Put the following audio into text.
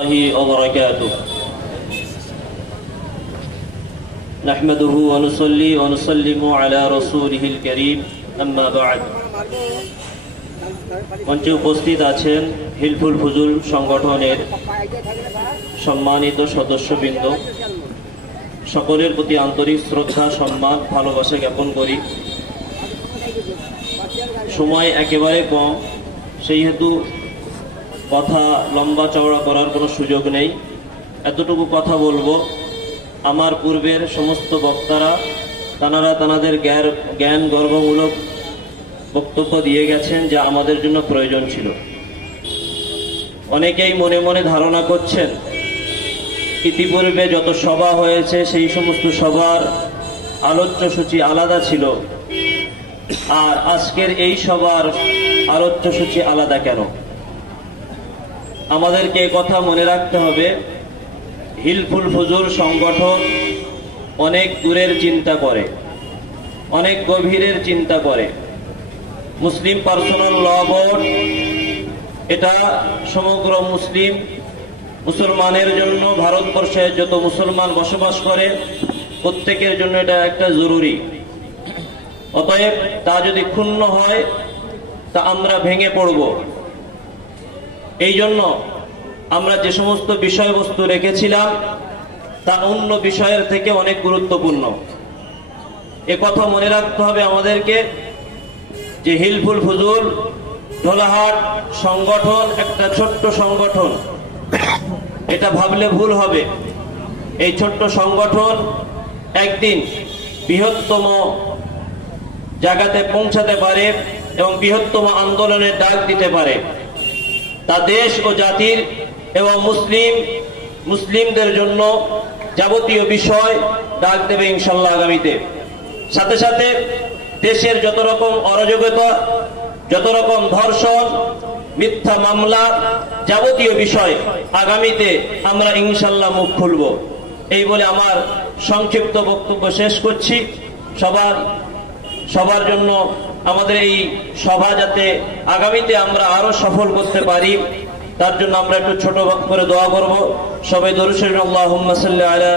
وبركاته نحمده ونصلي ونسلم على رسوله الكريم أما بعد মঞ্চে উপস্থিত আছেন হিলফুল ফুজুল সংগঠনের সম্মানিত সদস্যবৃন্দ, সকলের প্রতি আন্তরিক শ্রদ্ধা, সম্মান, ভালোবাসা জ্ঞাপন করি। সময় একেবারে কম, সেই হেতু কথা লম্বা চওড়া করার কোনো সুযোগ নেই। এতটুকু কথা বলবো, আমার পূর্বের সমস্ত বক্তারা তানারা তানাদের জ্ঞান গর্বমূলক বক্তব্য দিয়ে গেছেন, যা আমাদের জন্য প্রয়োজন ছিল। অনেকেই মনে মনে ধারণা করছেন ইতিপূর্বে যত সভা হয়েছে সেই সমস্ত সভার আলোচ্য সূচি আলাদা ছিল, আর আজকের এই সভার আলোচ্য সূচি আলাদা কেন? আমাদেরকে কথা মনে রাখতে হবে, হিলফুল ফুজুল সংগঠন অনেক দূরের চিন্তা করে, অনেক গভীরের চিন্তা করে। মুসলিম পার্সোনাল ল বোর্ড এটা সমগ্র মুসলমানের জন্য, ভারতবর্ষে যত মুসলমান বসবাস করে প্রত্যেকের জন্য এটা একটা জরুরি। অতএব তা যদি ক্ষুণ্ণ হয় তা আমরা ভেঙে পড়ব। এই জন্য আমরা যে সমস্ত বিষয়বস্তু রেখেছিলাম তা অন্য বিষয়ের থেকে অনেক গুরুত্বপূর্ণ। এ কথা মনে রাখতে হবে আমাদেরকে যে হিলফুল ফুজুল ঢোলাহাট সংগঠন একটা ছোট্ট সংগঠন, এটা ভাবলে ভুল হবে। এই ছোট্ট সংগঠন একদিন বৃহত্তম জায়গাতে পৌঁছাতে পারে এবং বৃহত্তম আন্দোলনের ডাক দিতে পারে। তা দেশ ও জাতির এবং মুসলিমদের জন্য যাবতীয় বিষয় ডাক দেবে ইনশাল্লাহ আগামীতে। সাথে সাথে দেশের যত রকম অরাজকতা, যত রকম ধর্ষণ, মিথ্যা মামলা, যাবতীয় বিষয় আগামীতে আমরা ইনশাল্লাহ মুখ খুলব। এই বলে আমার সংক্ষিপ্ত বক্তব্য শেষ করছি। সবার জন্য আমাদের এই সভা যাতে আগামীতে আমরা আরো সফল করতে পারি, তার জন্য আমরা একটু ছোট করে দোয়া করব। সবাই দরুদ শরীফ আল্লাহুম্মা সাল্লি আলা